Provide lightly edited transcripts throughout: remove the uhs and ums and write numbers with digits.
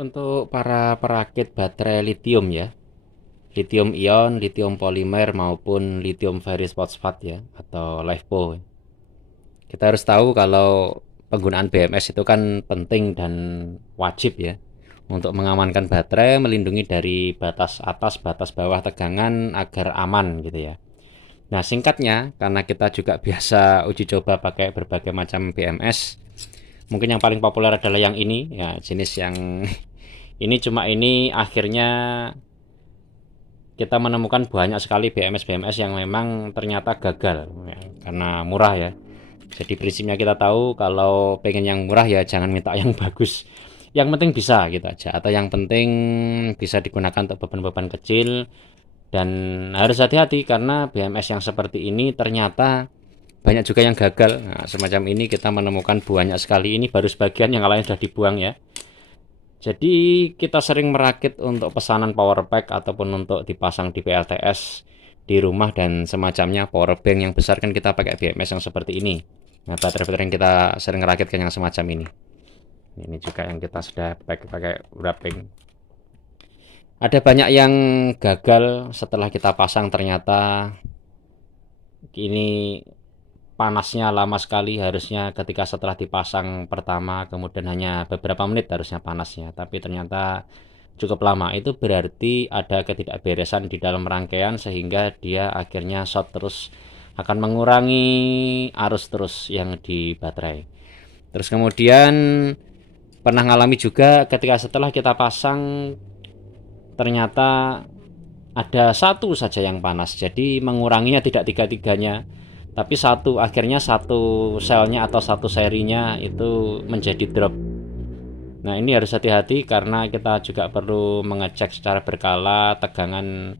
Untuk para perakit baterai lithium ya, lithium ion, lithium polimer maupun lithium ferrous phosphate ya, atau LiFePO. Kita harus tahu kalau penggunaan BMS itu kan penting dan wajib ya untuk mengamankan baterai, melindungi dari batas atas, batas bawah tegangan agar aman gitu ya. Nah, singkatnya, karena kita juga biasa uji coba pakai berbagai macam BMS, mungkin yang paling populer adalah yang ini, ya jenis yang ini cuma ini akhirnya kita menemukan banyak sekali BMS-BMS yang memang ternyata gagal ya, karena murah ya. Jadi prinsipnya kita tahu kalau pengen yang murah ya jangan minta yang bagus. Yang penting bisa gitu aja. Atau yang penting bisa digunakan untuk beban-beban kecil. Dan harus hati-hati karena BMS yang seperti ini ternyata banyak juga yang gagal. Nah, semacam ini kita menemukan banyak sekali. Ini baru sebagian, yang lain sudah dibuang ya. Jadi kita sering merakit untuk pesanan power pack ataupun untuk dipasang di PLTS di rumah dan semacamnya, power bank yang besar kan kita pakai BMS yang seperti ini. Nah, baterai-baterai yang kita sering rakitkan yang semacam ini. Ini juga yang kita sudah pakai wrapping. Ada banyak yang gagal setelah kita pasang, ternyata ini panasnya lama sekali. Harusnya ketika setelah dipasang pertama kemudian hanya beberapa menit harusnya panasnya, tapi ternyata cukup lama. Itu berarti ada ketidakberesan di dalam rangkaian sehingga dia akhirnya short terus, akan mengurangi arus terus yang di baterai. Terus kemudian pernah ngalami juga ketika setelah kita pasang ternyata ada satu saja yang panas, jadi menguranginya tidak tiga-tiganya tapi satu, akhirnya satu selnya atau satu serinya itu menjadi drop. Nah, ini harus hati-hati karena kita juga perlu mengecek secara berkala tegangan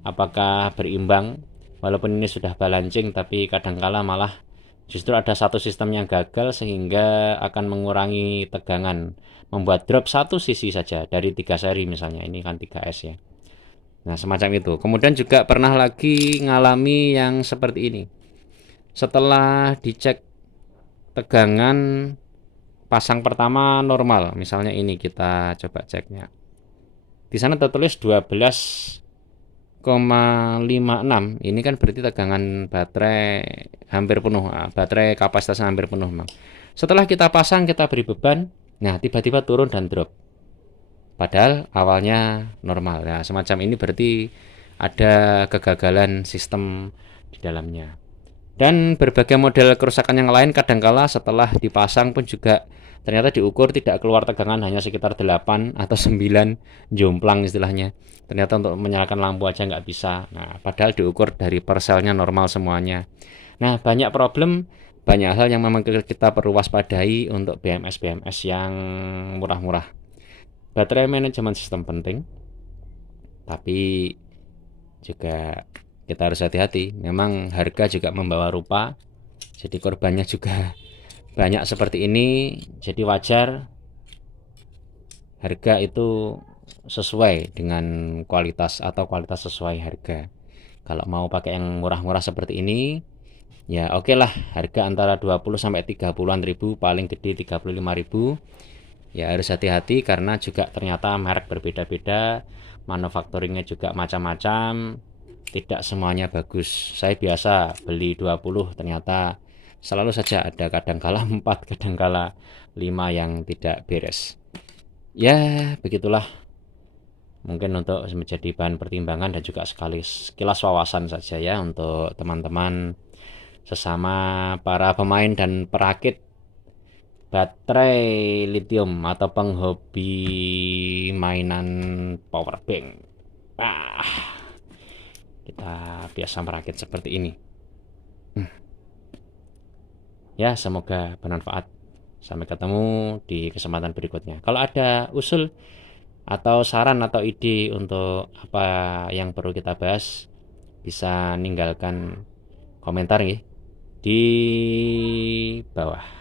apakah berimbang. Walaupun ini sudah balancing, tapi kadangkala malah justru ada satu sistem yang gagal sehingga akan mengurangi tegangan, membuat drop satu sisi saja dari 3 seri misalnya. Ini kan 3S ya. Nah, semacam itu. Kemudian juga pernah lagi ngalami yang seperti ini. Setelah dicek tegangan pasang pertama normal, misalnya ini kita coba ceknya. Di sana tertulis 12,56. Ini kan berarti tegangan baterai hampir penuh. Baterai kapasitasnya hampir penuh, Bang. Setelah kita pasang, kita beri beban, nah tiba-tiba turun dan drop. Padahal awalnya normal. Nah, semacam ini berarti ada kegagalan sistem di dalamnya. Dan berbagai model kerusakan yang lain kadangkala setelah dipasang pun juga ternyata diukur tidak keluar tegangan, hanya sekitar 8 atau 9, jomplang istilahnya. Ternyata untuk menyalakan lampu aja nggak bisa. Nah, padahal diukur dari perselnya normal semuanya. Nah, banyak problem, banyak hal yang memang kita perlu waspadai untuk BMS-BMS yang murah-murah. Baterai manajemen sistem penting, tapi juga kita harus hati-hati. Memang harga juga membawa rupa, jadi korbannya juga banyak seperti ini. Jadi wajar harga itu sesuai dengan kualitas atau kualitas sesuai harga. Kalau mau pakai yang murah-murah seperti ini, ya oke lah, harga antara 20 sampai 30-an ribu, paling gede 35.000. Ya harus hati-hati karena juga ternyata merek berbeda-beda, manufacturingnya juga macam-macam, tidak semuanya bagus. Saya biasa beli 20, ternyata selalu saja ada kadangkala 4, kadangkala 5 yang tidak beres. Ya, begitulah. Mungkin untuk menjadi bahan pertimbangan dan juga sekali sekilas wawasan saja ya untuk teman-teman sesama para pemain dan perakit baterai lithium atau penghobi mainan power bank. Kita biasa merakit seperti ini. Ya, semoga bermanfaat. Sampai ketemu di kesempatan berikutnya. Kalau ada usul atau saran atau ide untuk apa yang perlu kita bahas, bisa ninggalkan komentar ya di bawah.